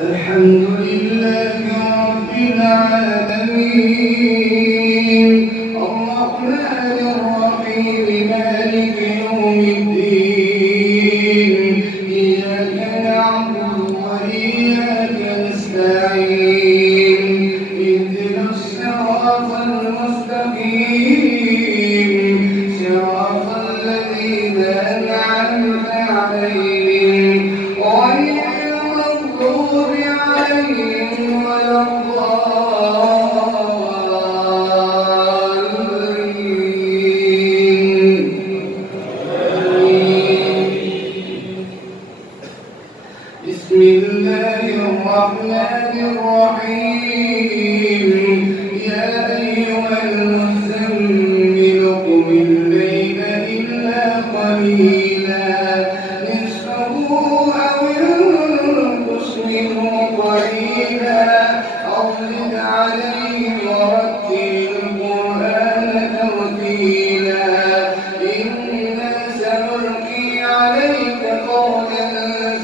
الحمد لله رب العالمين الرحمن الرحيم مالك يوم الدين إياك نعبد وإياك نستعين اهدنا الصراط المستقيم صراط الذين أنعمت عليهم غير المغضوب عليهم ولا الضالين. بسم الله الرحمن الرحيم يا أيها المزمل قم الليل إلا قليلا نصفه أو انقص منه قليلا أو زد عليه ورتل القرآن ترتيلا إنا سنلقي عليك قولا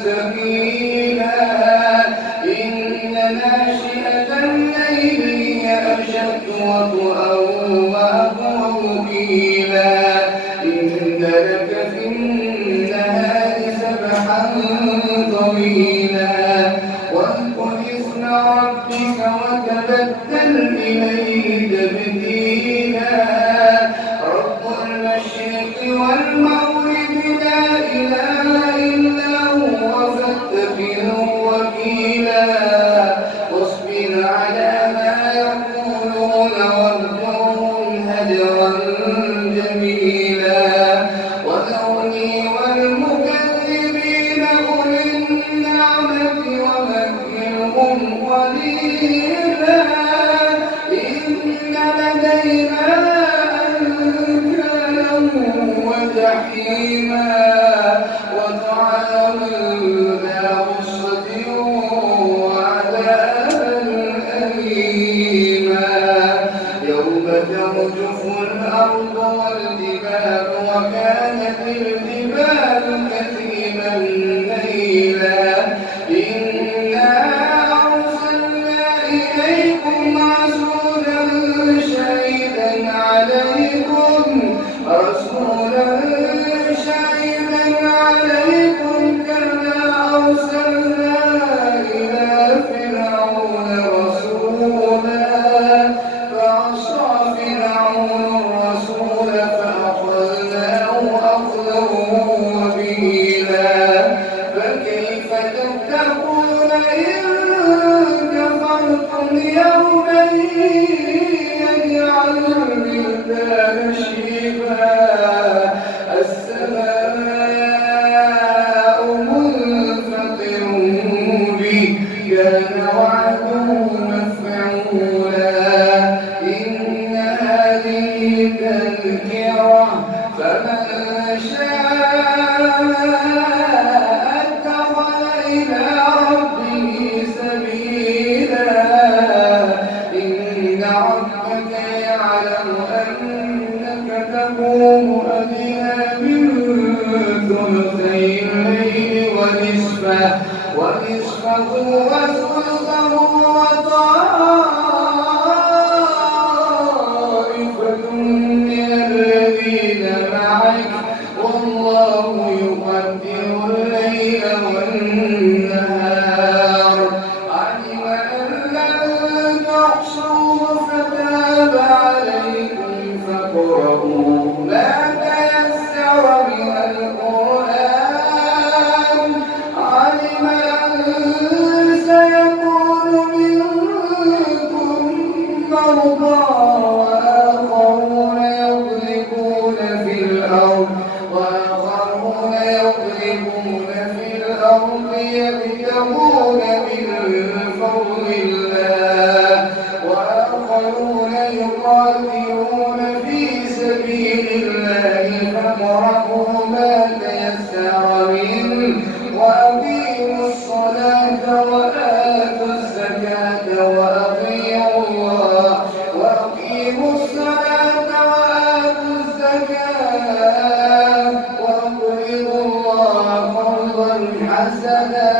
ثقيلا إن ناشئة الليل هي أشد وطئا وأقوم قيلا إن لك في النهار سبحا طويلا واذكر اسم ربك وتبتل إليه تبتيلا رب المشرق والمغرب لا إله إلا هو فاتخذه وكيلا واصبر على ما يقولون واهجرهم هجرا جميلا وذرني والمكذبين أولي النعمة ومهلهم قليلا إن لدينا أنكالا وجحيما وطعاما ذا غصة وعذابا أليما يوم ترجف الأرض والجبال وكانت الجبال كثيبا مهيلا إنا أرسلنا إليكم رسولا شهيدا عليكم كما أرسلنا إلى فرعون رسولا فعصى فرعون الرسول فأخذناه أخذا وبيلا فكيف تتقون إن كفرتم يوما يجعل الولدان شيبا السماء منفطر به كان وعده مفعولا إن هذه تذكرة فمن شاء اتخذ إلى ربه سبيلا إن ربك يعلم أنك تقوم أدنى من ثلثي الليل ونصفه وثلثه وطائفة من الذين معك والله يقدر الليل والنهار علم أن لن تحصوا فتاب عليكم فاقرؤوا ما تيسر من القرآن علم أن سيكون منكم مرضى وآخرون يضربون في الأرض يبتغون من فضل الله وآخرون يقاتلون في سبيل الله فاقرؤوا ما تيسر منه وأقيموا الصلاة وآتوا الزكاة وأطيعوا الله وأقيموا الصلاة وآتوا الزكاة وأقرضوا الله قرضا حسنا